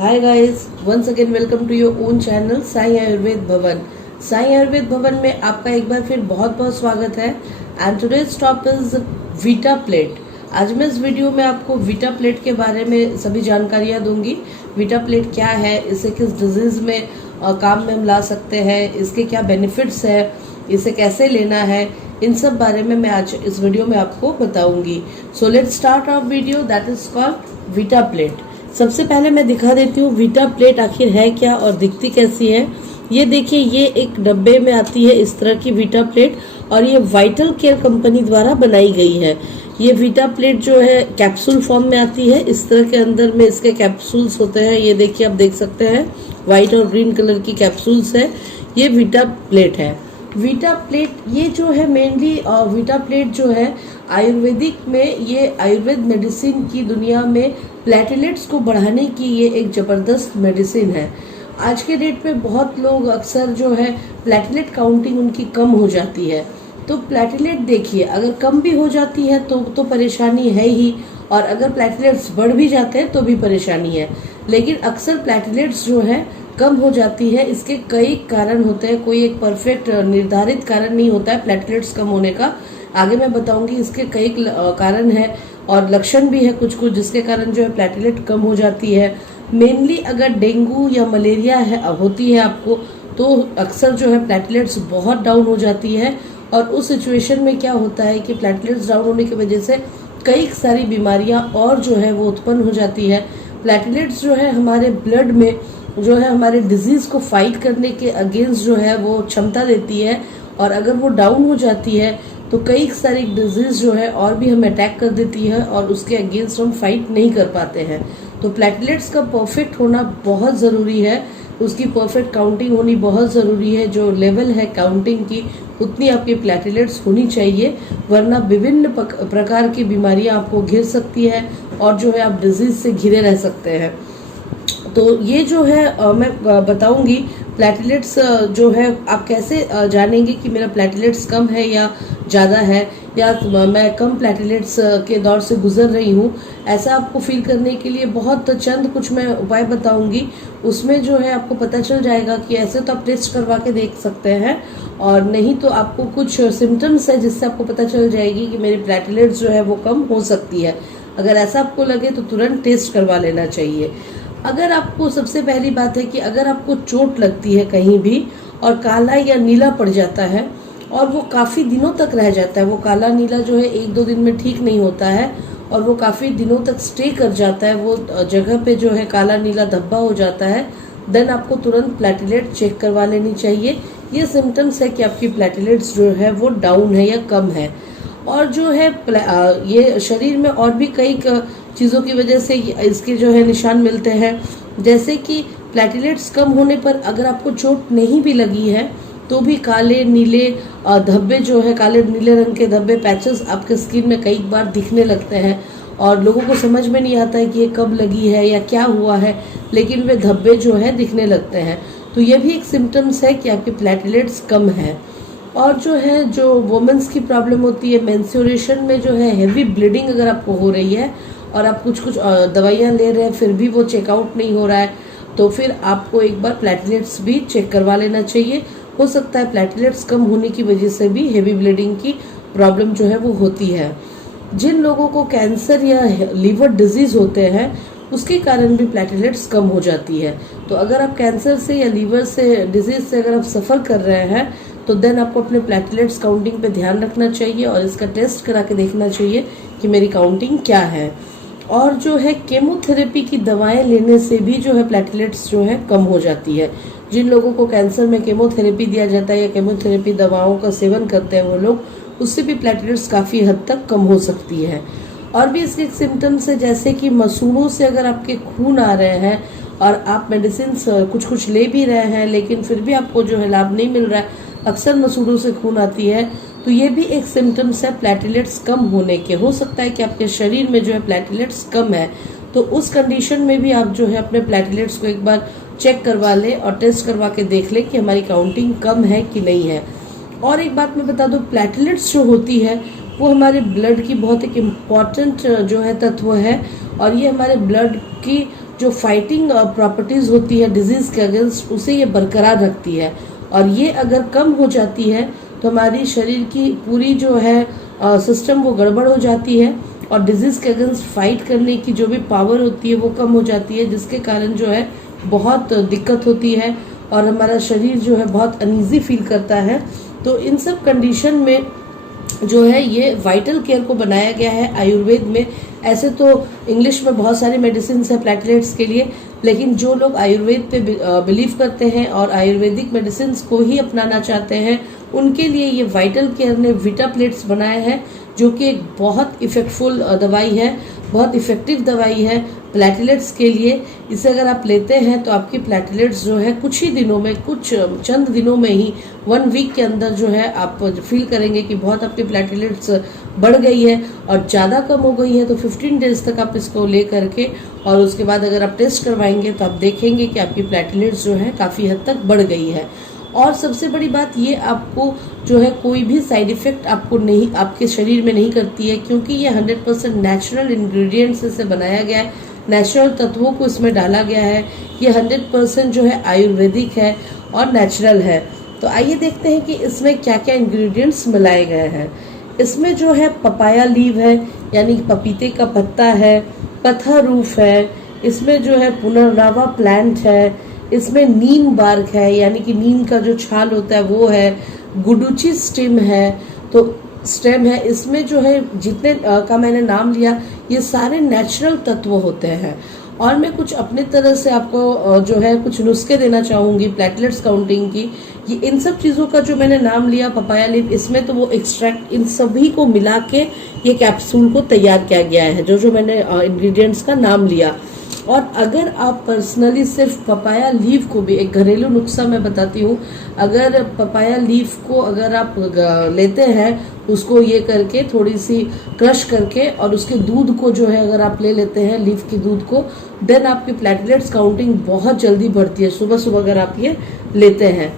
Hi guys, once again welcome to your own channel Sai Ayurveda भवन। साई आयुर्वेद भवन में आपका एक बार फिर बहुत बहुत स्वागत है। And today's top is Vita plate. आज मैं इस वीडियो में आपको वीटा प्लेट के बारे में सभी जानकारियां दूंगी। वीटा प्लेट क्या है, इसे किस डिजीज में काम में हम ला सकते हैं, इसके क्या बेनिफिट्स है, इसे कैसे लेना है, इन सब बारे में मैं आज इस वीडियो में आपको बताऊंगी। So let's start our video that is called vita plate. सबसे पहले मैं दिखा देती हूँ वीटा प्लेट आखिर है क्या और दिखती कैसी है। ये देखिए, ये एक डब्बे में आती है इस तरह की वीटा प्लेट और ये वाइटल केयर कंपनी द्वारा बनाई गई है। ये वीटा प्लेट जो है कैप्सूल फॉर्म में आती है। इस तरह के अंदर में इसके कैप्सूल्स होते हैं। ये देखिए, आप देख सकते हैं व्हाइट और ग्रीन कलर की कैप्सूल्स है। ये वीटा प्लेट है। वीटा प्लेट ये जो है मेनली वीटा प्लेट जो है आयुर्वेदिक में, ये आयुर्वेद मेडिसिन की दुनिया में प्लेटलेट्स को बढ़ाने की ये एक जबरदस्त मेडिसिन है। आज के डेट पे बहुत लोग अक्सर जो है प्लेटलेट काउंटिंग उनकी कम हो जाती है। तो प्लेटलेट देखिए, अगर कम भी हो जाती है तो परेशानी है ही, और अगर प्लेटलेट्स बढ़ भी जाते हैं तो भी परेशानी है। लेकिन अक्सर प्लेटलेट्स जो है कम हो जाती है। इसके कई कारण होते हैं, कोई एक परफेक्ट निर्धारित कारण नहीं होता है प्लेटलेट्स कम होने का। आगे मैं बताऊंगी इसके कई कारण है और लक्षण भी है कुछ कुछ जिसके कारण जो है प्लेटलेट कम हो जाती है। मेनली अगर डेंगू या मलेरिया होती है आपको, तो अक्सर जो है प्लेटलेट्स बहुत डाउन हो जाती है। और उस सिचुएशन में क्या होता है कि प्लेटलेट्स डाउन होने की वजह से कई सारी बीमारियां और जो है वो उत्पन्न हो जाती है। प्लेटलेट्स जो है हमारे ब्लड में जो है हमारे डिजीज को फाइट करने के अगेंस्ट जो है वो क्षमता देती है, और अगर वो डाउन हो जाती है तो कई सारी डिजीज जो है और भी हमें अटैक कर देती है और उसके अगेंस्ट हम फाइट नहीं कर पाते हैं। तो प्लेटलेट्स का परफेक्ट होना बहुत ज़रूरी है, उसकी परफेक्ट काउंटिंग होनी बहुत ज़रूरी है। जो लेवल है काउंटिंग की उतनी आपकी प्लेटलेट्स होनी चाहिए, वरना विभिन्न प्रकार की बीमारियां आपको घिर सकती है और जो है आप डिजीज से घिरे रह सकते हैं। तो ये जो है मैं बताऊंगी प्लेटलेट्स जो है आप कैसे जानेंगे कि मेरा प्लेटलेट्स कम है या ज़्यादा है, या मैं कम प्लेटलेट्स के दौर से गुजर रही हूँ। ऐसा आपको फील करने के लिए बहुत चंद कुछ मैं उपाय बताऊंगी। उसमें जो है आपको पता चल जाएगा कि ऐसे तो आप टेस्ट करवा के देख सकते हैं, और नहीं तो आपको कुछ सिम्टम्स है जिससे आपको पता चल जाएगी कि मेरी प्लेटलेट्स जो है वो कम हो सकती है। अगर ऐसा आपको लगे तो तुरंत टेस्ट करवा लेना चाहिए। अगर आपको, सबसे पहली बात है कि अगर आपको चोट लगती है कहीं भी और काला या नीला पड़ जाता है और वो काफ़ी दिनों तक रह जाता है, वो काला नीला जो है एक दो दिन में ठीक नहीं होता है और वो काफ़ी दिनों तक स्टे कर जाता है, वो जगह पे जो है काला नीला धब्बा हो जाता है, देन आपको तुरंत प्लेटलेट चेक करवा लेनी चाहिए। ये सिम्टम्स है कि आपकी प्लेटलेट्स जो है वो डाउन है या कम है। और जो है ये शरीर में और भी कई चीज़ों की वजह से इसके जो है निशान मिलते हैं, जैसे कि प्लेटलेट्स कम होने पर अगर आपको चोट नहीं भी लगी है तो भी काले नीले धब्बे जो है, काले नीले रंग के धब्बे, पैचेस आपके स्किन में कई बार दिखने लगते हैं और लोगों को समझ में नहीं आता है कि ये कब लगी है या क्या हुआ है, लेकिन वे धब्बे जो है दिखने लगते हैं। तो ये भी एक सिम्टम्स है कि आपकी प्लेटलेट्स कम है। और जो है, जो वुमेन्स की प्रॉब्लम होती है मेंस्ट्रुएशन में, जो है हेवी ब्लीडिंग अगर आपको हो रही है और आप कुछ दवाइयाँ ले रहे हैं फिर भी वो चेकआउट नहीं हो रहा है, तो फिर आपको एक बार प्लेटलेट्स भी चेक करवा लेना चाहिए। हो सकता है प्लेटलेट्स कम होने की वजह से भी हेवी ब्लीडिंग की प्रॉब्लम जो है वो होती है। जिन लोगों को कैंसर या लीवर डिजीज होते हैं उसके कारण भी प्लेटलेट्स कम हो जाती है। तो अगर आप कैंसर से या लीवर से डिजीज से अगर आप सफ़र कर रहे हैं तो देन आपको अपने प्लेटलेट्स काउंटिंग पे ध्यान रखना चाहिए और इसका टेस्ट करा के देखना चाहिए कि मेरी काउंटिंग क्या है। और जो है केमोथेरेपी की दवाएं लेने से भी जो है प्लेटलेट्स जो है कम हो जाती है। जिन लोगों को कैंसर में केमोथेरेपी दिया जाता है या केमोथेरेपी दवाओं का सेवन करते हैं वो लोग, उससे भी प्लेटलेट्स काफ़ी हद तक कम हो सकती है। और भी इसके सिम्टम्स है, जैसे कि मसूड़ों से अगर आपके खून आ रहे हैं और आप मेडिसिन कुछ ले भी रहे हैं लेकिन फिर भी आपको जो है लाभ नहीं मिल रहा है, अक्सर मसूड़ों से खून आती है, तो ये भी एक सिम्टम्स है प्लेटलेट्स कम होने के। हो सकता है कि आपके शरीर में जो है प्लेटलेट्स कम है, तो उस कंडीशन में भी आप जो है अपने प्लेटलेट्स को एक बार चेक करवा लें और टेस्ट करवा के देख लें कि हमारी काउंटिंग कम है कि नहीं है। और एक बात मैं बता दूं, प्लेटलेट्स जो होती है वो हमारे ब्लड की बहुत एक इम्पॉर्टेंट जो है तत्व है, और ये हमारे ब्लड की जो फाइटिंग प्रॉपर्टीज होती है डिजीज के अगेंस्ट, उसे ये बरकरार रखती है। और ये अगर कम हो जाती है तो हमारी शरीर की पूरी जो है सिस्टम वो गड़बड़ हो जाती है और डिजीज के अगेंस्ट फाइट करने की जो भी पावर होती है वो कम हो जाती है, जिसके कारण जो है बहुत दिक्कत होती है और हमारा शरीर जो है बहुत अनईजी फील करता है। तो इन सब कंडीशन में जो है ये वाइटल केयर को बनाया गया है आयुर्वेद में। ऐसे तो इंग्लिश में बहुत सारी मेडिसिन है प्लेटलेट्स के लिए, लेकिन जो लोग आयुर्वेद पे बिलीव करते हैं और आयुर्वेदिक मेडिसिन को ही अपनाना चाहते हैं, उनके लिए ये वाइटल केयर ने वीटा प्लेट्स बनाया है, जो कि एक बहुत इफेक्टफुल दवाई है, बहुत इफेक्टिव दवाई है प्लेटलेट्स के लिए। इसे अगर आप लेते हैं तो आपकी प्लेटलेट्स जो है कुछ ही दिनों में, कुछ चंद दिनों में ही 1 वीक के अंदर जो है आप फील करेंगे कि बहुत आपकी प्लेटलेट्स बढ़ गई है। और ज़्यादा कम हो गई है तो 15 डेज तक आप इसको ले करके और उसके बाद अगर आप टेस्ट करवाएंगे तो आप देखेंगे कि आपकी प्लेटलेट्स जो है काफ़ी हद तक बढ़ गई है। और सबसे बड़ी बात ये, आपको जो है कोई भी साइड इफेक्ट आपको नहीं, आपके शरीर में नहीं करती है, क्योंकि ये 100% नेचुरल इंग्रेडिएंट्स से बनाया गया है, नेचुरल तत्वों को इसमें डाला गया है। ये 100% जो है आयुर्वेदिक है और नेचुरल है। तो आइए देखते हैं कि इसमें क्या क्या इंग्रेडिएंट्स मिलाए गए हैं। इसमें जो है पपाया लीव है, यानी पपीते का पत्ता है, पथा रूफ है, इसमें जो है पुनर्नवा प्लांट है, इसमें नीम बार्क है, यानी कि नीम का जो छाल होता है वो है, गुडुची स्टेम है, तो स्टेम है। इसमें जो है जितने का मैंने नाम लिया, ये सारे नेचुरल तत्व होते हैं। और मैं कुछ अपने तरह से आपको जो है कुछ नुस्खे देना चाहूँगी प्लेटलेट्स काउंटिंग की। ये इन सब चीज़ों का जो मैंने नाम लिया, पपाया लीफ, इसमें तो वो एक्सट्रैक्ट, इन सभी को मिला के ये कैप्सूल को तैयार किया गया है, जो जो मैंने इंग्रेडिएंट्स का नाम लिया। और अगर आप पर्सनली सिर्फ पपाया लीफ को भी, एक घरेलू नुस्खा मैं बताती हूँ, अगर पपाया लीफ को अगर आप लेते हैं, उसको ये करके थोड़ी सी क्रश करके और उसके दूध को जो है अगर आप ले लेते हैं, लीफ के दूध को, देन आपकी प्लेटलेट्स काउंटिंग बहुत जल्दी बढ़ती है सुबह सुबह अगर आप ये लेते हैं।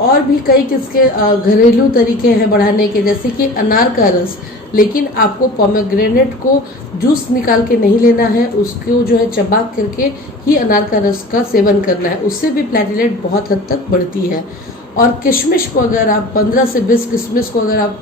और भी कई किसके घरेलू तरीके हैं बढ़ाने के, जैसे कि अनार का रस, लेकिन आपको पोमेग्रेनेट को जूस निकाल के नहीं लेना है, उसको जो है चबा करके ही अनार का रस का सेवन करना है, उससे भी प्लेटलेट बहुत हद तक बढ़ती है। और किशमिश को अगर आप 15 से 20 किशमिश को अगर आप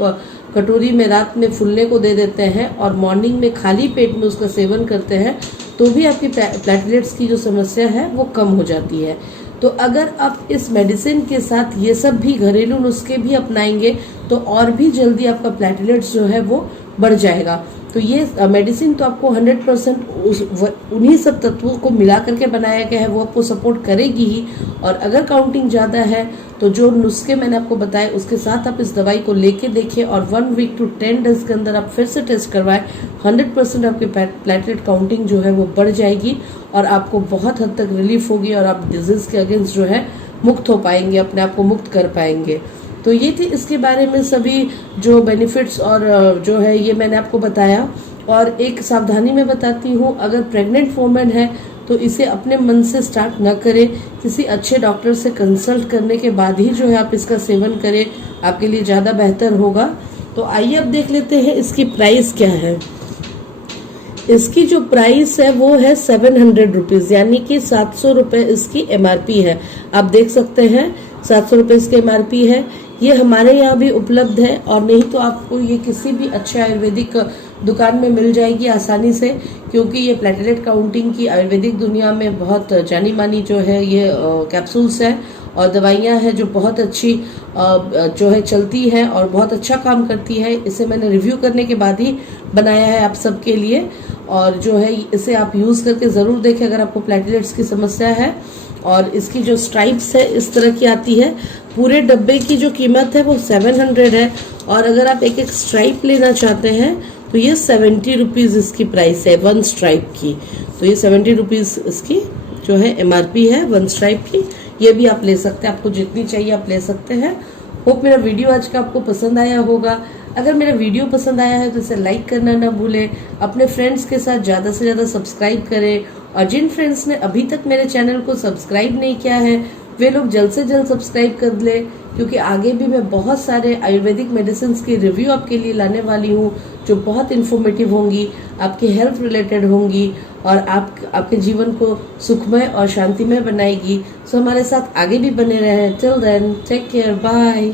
कटोरी में रात में फूलने को दे देते हैं और मॉर्निंग में खाली पेट में उसका सेवन करते हैं, तो भी आपकी प्लेटलेट्स की जो समस्या है वो कम हो जाती है। तो अगर आप इस मेडिसिन के साथ ये सब भी घरेलू नुस्खे भी अपनाएंगे तो और भी जल्दी आपका प्लेटलेट्स जो है वो बढ़ जाएगा। तो ये मेडिसिन तो आपको 100% उन्हीं सब तत्वों को मिला करके बनाया गया है, वो आपको सपोर्ट करेगी ही। और अगर काउंटिंग ज़्यादा है तो जो नुस्खे मैंने आपको बताए उसके साथ आप इस दवाई को लेके देखें और 1 वीक to 10 डेज के अंदर आप फिर से टेस्ट करवाएं, 100% आपकी प्लेटलेट काउंटिंग जो है वो बढ़ जाएगी और आपको बहुत हद तक रिलीफ होगी और आप डिजीज के अगेंस्ट जो है मुक्त हो पाएंगे, अपने आप को मुक्त कर पाएंगे। तो ये थी इसके बारे में सभी जो बेनिफिट्स और जो है ये मैंने आपको बताया। और एक सावधानी मैं बताती हूँ, अगर प्रेग्नेंट वुमेन है तो इसे अपने मन से स्टार्ट न करें, किसी अच्छे डॉक्टर से कंसल्ट करने के बाद ही जो है आप इसका सेवन करें, आपके लिए ज़्यादा बेहतर होगा। तो आइए अब देख लेते हैं इसकी प्राइस क्या है। इसकी जो प्राइस है वो है 700 रुपीज़, यानी कि 700 रुपये इसकी MRP है। आप देख सकते हैं 700 रुपये इसके MRP है। ये हमारे यहाँ भी उपलब्ध है और नहीं तो आपको ये किसी भी अच्छे आयुर्वेदिक दुकान में मिल जाएगी आसानी से, क्योंकि ये प्लेटलेट काउंटिंग की आयुर्वेदिक दुनिया में बहुत जानी मानी जो है ये कैप्सूल्स है और दवाइयाँ हैं जो बहुत अच्छी जो है चलती है और बहुत अच्छा काम करती है। इसे मैंने रिव्यू करने के बाद ही बनाया है आप सबके लिए और जो है इसे आप यूज़ करके ज़रूर देखें अगर आपको प्लेटलेट्स की समस्या है। और इसकी जो स्ट्राइप्स है इस तरह की आती है। पूरे डब्बे की जो कीमत है वो 700 है और अगर आप एक एक स्ट्राइप लेना चाहते हैं तो ये 70 रुपीज़ इसकी प्राइस है 1 स्ट्राइप की। तो ये 70 रुपीज़ इसकी जो है MRP है 1 स्ट्राइप की। ये भी आप ले सकते हैं, आपको जितनी चाहिए आप ले सकते हैं। होप मेरा वीडियो आज का आपको पसंद आया होगा। अगर मेरा वीडियो पसंद आया है तो इसे लाइक करना ना भूलें, अपने फ्रेंड्स के साथ ज़्यादा से ज़्यादा सब्सक्राइब करें और जिन फ्रेंड्स ने अभी तक मेरे चैनल को सब्सक्राइब नहीं किया है वे लोग जल्द से जल्द सब्सक्राइब कर ले, क्योंकि आगे भी मैं बहुत सारे आयुर्वेदिक मेडिसिन की रिव्यू आपके लिए लाने वाली हूँ जो बहुत इन्फॉर्मेटिव होंगी, आपके हेल्थ रिलेटेड होंगी और आपके जीवन को सुखमय और शांतिमय बनाएगी। सो हमारे साथ आगे भी बने रहें। Till then take care, bye.